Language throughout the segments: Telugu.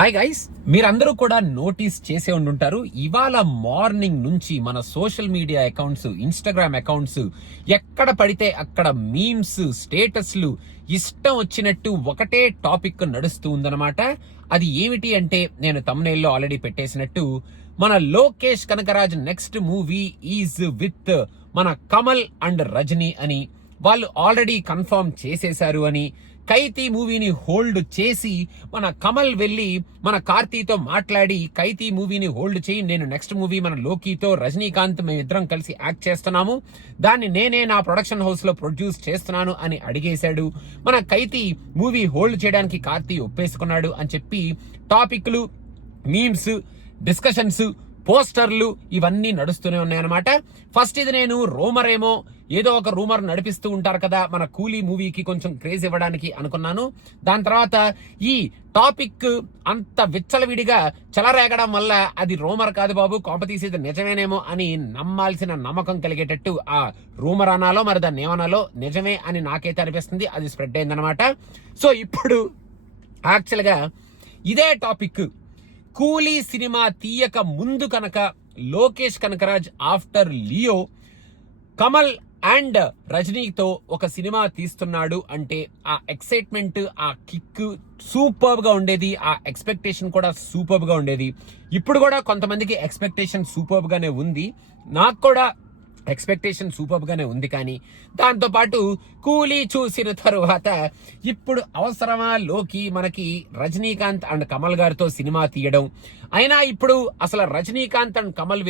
హాయ్ గైస్, మీరందరూ కూడా నోటీస్ చేసే ఉండుంటారు. ఇవాళ మార్నింగ్ నుంచి మన social media accounts, Instagram accounts ఎక్కడ పడితే అక్కడ మీమ్స్, స్టేటస్లు ఇష్టం వచ్చినట్టు ఒకటే టాపిక్ నడుస్తూ ఉందన్నమాట. అది ఏమిటి అంటే, నేను తమ్నెయిల్లో ఆల్రెడీ పెట్టేసినట్టు, మన Lokesh Kanagaraj next movie is with మన కమల్ అండ్ రజనీ అని వాళ్ళు ఆల్రెడీ కన్ఫర్మ్ చేసేశారు అని, కైతీ మూవీని హోల్డ్ చేసి మన కమల్ వెళ్ళి మన కార్తీతో మాట్లాడి కైతీ మూవీని హోల్డ్ చేయి, నేను నెక్స్ట్ మూవీ మన లోకీతో రజనీకాంత్ మేమిద్దరం కలిసి యాక్ట్ చేస్తున్నాము, దాన్ని నేనే నా ప్రొడక్షన్ హౌస్ లో ప్రొడ్యూస్ చేస్తున్నాను అని అడిగేశాడు. మన కైతీ మూవీ హోల్డ్ చేయడానికి కార్తీ ఒప్పేసుకున్నాడు అని చెప్పి టాపిక్లు, మీమ్స్, డిస్కషన్స్, పోస్టర్లు ఇవన్నీ నడుస్తూనే ఉన్నాయన్నమాట. ఫస్ట్ ఇది నేను రూమర్ ఏమో, ఏదో ఒక రూమర్ నడిపిస్తూ ఉంటారు కదా మన కూలీ మూవీకి కొంచెం క్రేజ్ ఇవ్వడానికి అనుకున్నాను. దాని తర్వాత ఈ టాపిక్ అంత విచ్చలవిడిగా చెలరేగడం వల్ల అది రూమర్ కాదు బాబు, కాంపతీసేది నిజమేనేమో అని నమ్మాల్సిన నమ్మకం కలిగేటట్టు ఆ రూమర్ అనాలో మరి దాన్ని ఏమనాలో నిజమే అని నాకైతే అనిపిస్తుంది. అది స్ప్రెడ్ అయిందనమాట. సో ఇప్పుడు యాక్చువల్గా ఇదే టాపిక్ కూలీ సినిమా తీయక ముందు కనుక Lokesh Kanagaraj after Leo Kamal and రజనీతో ఒక సినిమా తీస్తున్నాడు అంటే ఆ ఎక్సైట్మెంట్, ఆ కిక్ సూపర్ గా ఉండేది, ఆ ఎక్స్పెక్టేషన్ కూడా సూపర్ గా ఉండేది. ఇప్పుడు కూడా కొంతమందికి ఎక్స్పెక్టేషన్ సూపర్ గానే ఉంది, నాకు కూడా ఎక్స్పెక్టేషన్ సూపర్ గానే ఉంది. కానీ దాంతో పాటు కూలీ చూసిన తరువాత ఇప్పుడు అవసరమా లోకి మనకి రజనీకాంత్ అండ్ కమల్ గారితో సినిమా తీయడం? అయినా ఇప్పుడు అసలు రజనీకాంత్ అండ్ కమల్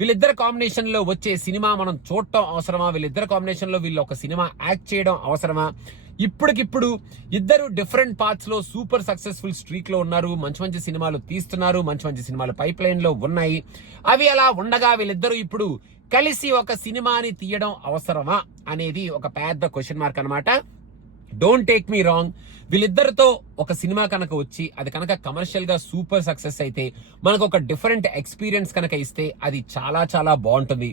వీళ్ళిద్దరు కాంబినేషన్ లో వచ్చే సినిమా మనం చూడటం అవసరమా? వీళ్ళిద్దరు కాంబినేషన్ లో వీళ్ళు ఒక సినిమా యాక్ట్ చేయడం అవసరమా? ఇప్పటికిప్పుడు ఇద్దరు డిఫరెంట్ పార్ట్స్ లో సూపర్ సక్సెస్ఫుల్ స్ట్రీక్ లో ఉన్నారు, మంచి మంచి సినిమాలు తీస్తున్నారు, మంచి మంచి సినిమాలు పైప్ లైన్ లో ఉన్నాయి. అవి అలా ఉండగా వీళ్ళిద్దరూ ఇప్పుడు కలిసి ఒక సినిమాని తీయడం అవసరమా అనేది ఒక పెద్ద క్వశ్చన్ మార్క్ అనమాట. డోంట్ టేక్ మీ రాంగ్, వీళ్ళిద్దరితో ఒక సినిమా కనుక వచ్చి అది కనుక కమర్షియల్ గా సూపర్ సక్సెస్ అయితే, మనకు ఒక డిఫరెంట్ ఎక్స్పీరియన్స్ కనుక ఇస్తే అది చాలా చాలా బాగుంటుంది.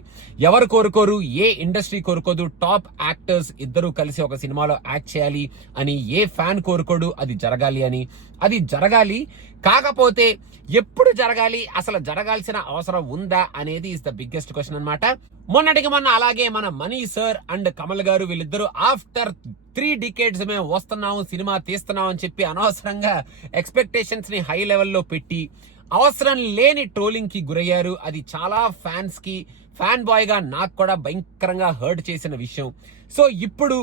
ఎవరు కోరుకోరు, ఏ ఇండస్ట్రీ కోరుకోదు టాప్ యాక్టర్స్ ఇద్దరు కలిసి ఒక సినిమాలో యాక్ట్ చేయాలి అని? ఏ ఫ్యాన్ కోరుకోడు అది జరగాలి అని? అది జరగాలి. కాకపోతే ఎప్పుడు జరగాలి, అసలు జరగాల్సిన అవసరం ఉందా అనేది ఇస్ ద బిగ్గెస్ట్ క్వశ్చన్ అనమాట. మొన్నటికి మొన్న అలాగే మన మనీ సార్ అండ్ కమల్ గారు వీళ్ళిద్దరూ ఆఫ్టర్ 3 decades మేము వస్తున్నాము, సినిమా తీస్తున్నాం అని చెప్పి అనవసరంగా ఎక్స్పెక్టేషన్స్ ని హై లెవెల్లో పెట్టి అవసరం లేని ట్రోలింగ్ కి గురయ్యారు. అది చాలా ఫ్యాన్స్ కి, ఫ్యాన్ బాయ్ గా నాకు కూడా భయంకరంగా హర్ట్ చేసిన విషయం. సో ఇప్పుడు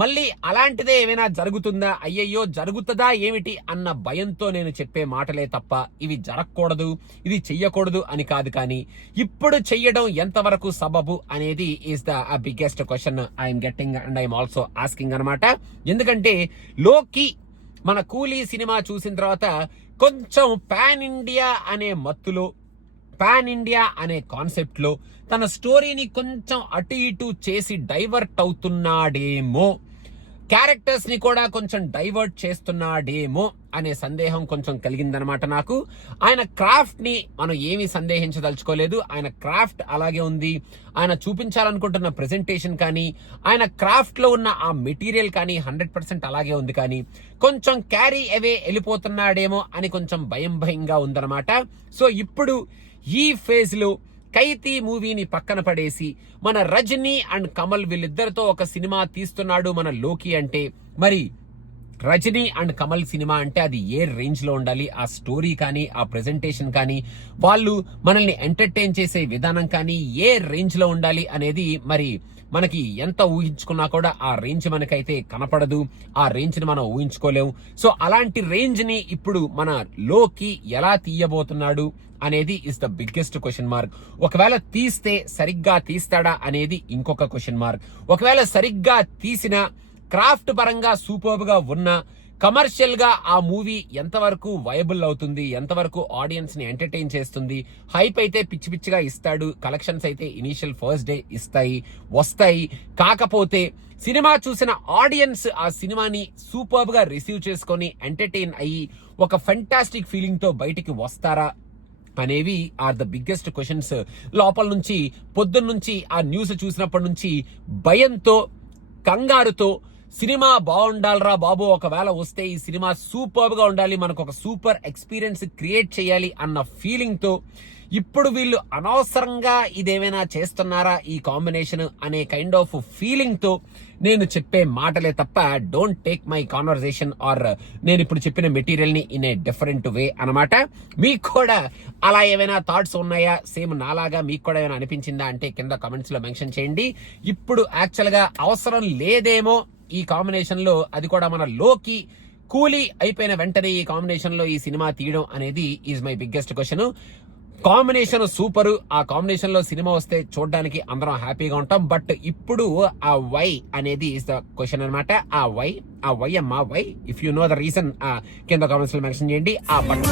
మళ్ళీ అలాంటిదే ఏమైనా జరుగుతుందా, అయ్యయ్యో జరుగుతుందా ఏమిటి అన్న భయంతో నేను చెప్పే మాటలే తప్ప ఇవి జరగకూడదు, ఇది చెయ్యకూడదు అని కాదు. కానీ ఇప్పుడు చెయ్యడం ఎంతవరకు సబబు అనేది is the biggest question I'm getting and I'm also asking అనమాట. ఎందుకంటే లోకి మన కూలీ సినిమా చూసిన తర్వాత కొంచెం పాన్ ఇండియా అనే మత్తులో, పాన్ ఇండియా అనే కాన్సెప్ట్ లో తన స్టోరీని కొంచెం అటు ఇటు చేసి డైవర్ట్ అవుతున్నాడేమో, క్యారెక్టర్స్ ని కూడా కొంచెం డైవర్ట్ చేస్తున్నాడేమో అనే సందేహం కొంచెం కలిగిందనమాట నాకు. ఆయన క్రాఫ్ట్ ని మనం ఏమీ సందేహించదలుచుకోలేదు, ఆయన క్రాఫ్ట్ అలాగే ఉంది. ఆయన చూపించాలనుకుంటున్న ప్రెజెంటేషన్ కానీ, ఆయన క్రాఫ్ట్ లో ఉన్న ఆ మెటీరియల్ కానీ 100% అలాగే ఉంది. కానీ కొంచెం క్యారీ అవే వెళ్ళిపోతున్నాడేమో అని కొంచెం భయంగా ఉందన్నమాట. సో ఇప్పుడు ఈ ఫేజ్ లో కైతీ మూవీని పక్కన పడేసి మన రజనీ అండ్ కమల్ వీళ్ళిద్దరితో ఒక సినిమా తీస్తున్నాడు మన లోకి అంటే, మరి రజనీ అండ్ కమల్ సినిమా అంటే అది ఏ రేంజ్ లో ఉండాలి? ఆ స్టోరీ కానీ, ఆ ప్రెజెంటేషన్ కానీ, వాళ్ళు మనల్ని ఎంటర్టైన్ చేసే విధానం కానీ ఏ రేంజ్ లో ఉండాలి అనేది మరి మనకి ఎంత ఊహించుకున్నా కూడా ఆ రేంజ్ మనకైతే కనపడదు, ఆ రేంజ్ ని మనం ఊహించుకోలేము. సో అలాంటి రేంజ్ ని ఇప్పుడు మన లోకి ఎలా తీయబోతున్నాడు అనేది is the biggest question mark. ఒకవేళ తీస్తే సరిగ్గా తీస్తాడా అనేది ఇంకొక క్వశ్చన్ మార్క్. ఒకవేళ సరిగ్గా తీసిన, క్రాఫ్ట్ పరంగా సూపర్ గా ఉన్న, కమర్షియల్ గా ఆ మూవీ ఎంతవరకు వయబుల్ అవుతుంది, ఎంతవరకు ఆడియన్స్ ని ఎంటర్టైన్ చేస్తుంది? హైప్ అయితే పిచ్చి పిచ్చిగా ఇస్తాడు, కలెక్షన్స్ అయితే ఇనీషియల్ ఫస్ట్ డే వస్తాయి. కాకపోతే సినిమా చూసిన ఆడియన్స్ ఆ సినిమాని సూపర్ గా రిసీవ్ చేసుకొని ఎంటర్టైన్ అయ్యి ఒక ఫెంటాస్టిక్ ఫీలింగ్ తో బయటికి వస్తారా అనేవి ఆర్ ద బిగ్గెస్ట్ క్వశ్చన్స్. లోపల నుంచి పొద్దున్న నుంచి ఆ న్యూస్ చూసినప్పటి నుంచి భయంతో, కంగారుతో సినిమా బాగుండాలరా బాబు, ఒకవేళ వస్తే ఈ సినిమా సూపర్ గా ఉండాలి, మనకు ఒక సూపర్ ఎక్స్పీరియన్స్ క్రియేట్ చేయాలి అన్న ఫీలింగ్ తో ఇప్పుడు వీళ్ళు అనవసరంగా ఇదేమైనా చేస్తున్నారా ఈ కాంబినేషన్ అనే కైండ్ ఆఫ్ ఫీలింగ్ తో నేను చెప్పే మాటలే తప్ప don't take my conversation or నేను ఇప్పుడు చెప్పిన మెటీరియల్ ని ఇన్ ఏ డిఫరెంట్ వే అన్నమాట. మీకు కూడా అలా ఏమైనా థాట్స్ ఉన్నాయా, సేమ్ నాలాగా మీకు కూడా ఏమైనా అనిపించిందా అంటే కింద కమెంట్స్ లో మెన్షన్ చేయండి. ఇప్పుడు యాక్చువల్ గా అవసరం లేదేమో ఈ కాంబినేషన్ లో, అది కూడా మన లోకి కూలీ అయిపోయిన వెంటనే ఈ కాంబినేషన్ లో ఈ సినిమా తీయడం అనేది is my biggest question. Combination super, ఆ కాంబినేషన్ లో సినిమా వస్తే చూడడానికి అందరం హ్యాపీగా ఉంటాం. బట్ ఇప్పుడు ఆ వై అనేది ఇస్ ద క్వశ్చన్ అనమాట. ఆ వై అమ్మా why, if you know the reason కింద కామెంట్స్ లో మెన్షన్ చేయండి. ఆ బట్